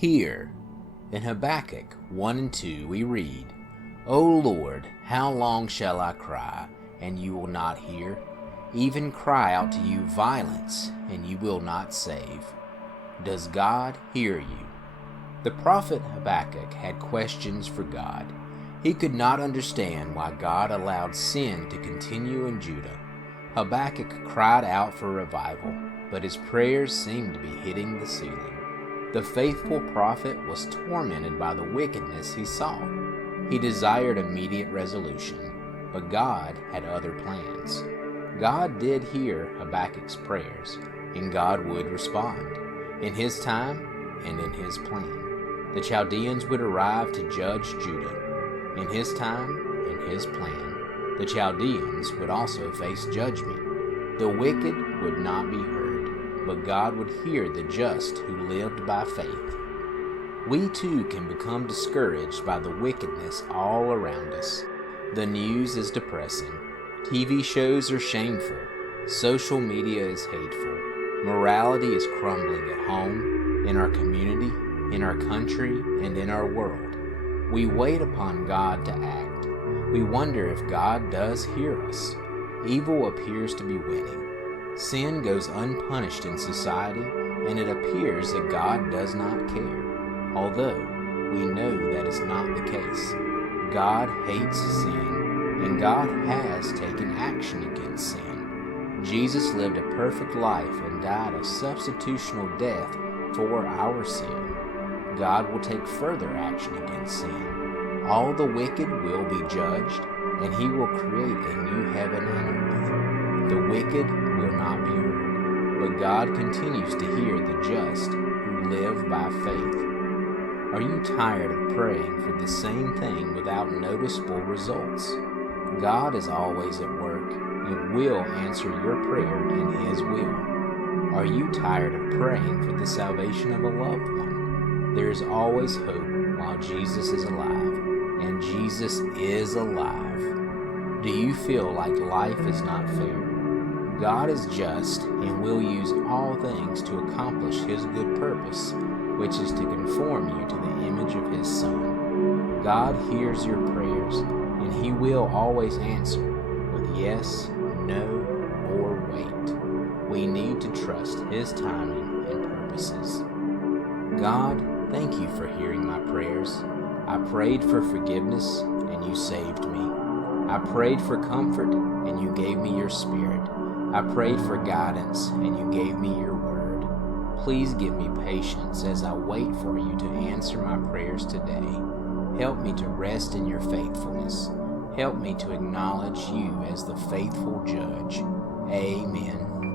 Hear. In Habakkuk 1 and 2 we read, O Lord, how long shall I cry, and you will not hear? Even cry out to you violence, and you will not save. Does God hear you? The prophet Habakkuk had questions for God. He could not understand why God allowed sin to continue in Judah. Habakkuk cried out for revival, but his prayers seemed to be hitting the ceiling. The faithful prophet was tormented by the wickedness he saw. He desired immediate resolution, but God had other plans. God did hear Habakkuk's prayers, and God would respond, in His time and in His plan. The Chaldeans would arrive to judge Judah. In His time and His plan, the Chaldeans would also face judgment. The wicked would not be heard, but God would hear the just who lived by faith. We too can become discouraged by the wickedness all around us. The news is depressing. TV shows are shameful. Social media is hateful. Morality is crumbling at home, in our community, in our country, and in our world. We wait upon God to act. We wonder if God does hear us. Evil appears to be winning. Sin goes unpunished in society, and it appears that God does not care, although we know that is not the case. God hates sin, and God has taken action against sin. Jesus lived a perfect life and died a substitutional death for our sin. God will take further action against sin. All the wicked will be judged, and He will create a new heaven and earth. The wicked will not be heard, but God continues to hear the just who live by faith. Are you tired of praying for the same thing without noticeable results? God is always at work and will answer your prayer in His will. Are you tired of praying for the salvation of a loved one? There is always hope while Jesus is alive, and Jesus is alive. Do you feel like life is not fair? God is just and will use all things to accomplish His good purpose, which is to conform you to the image of His Son. God hears your prayers, and He will always answer with yes, no, or wait. We need to trust His timing and purposes. God, thank you for hearing my prayers. I prayed for forgiveness, and you saved me. I prayed for comfort, and you gave me your Spirit. I prayed for guidance, and you gave me your word. Please give me patience as I wait for you to answer my prayers today. Help me to rest in your faithfulness. Help me to acknowledge you as the faithful judge. Amen.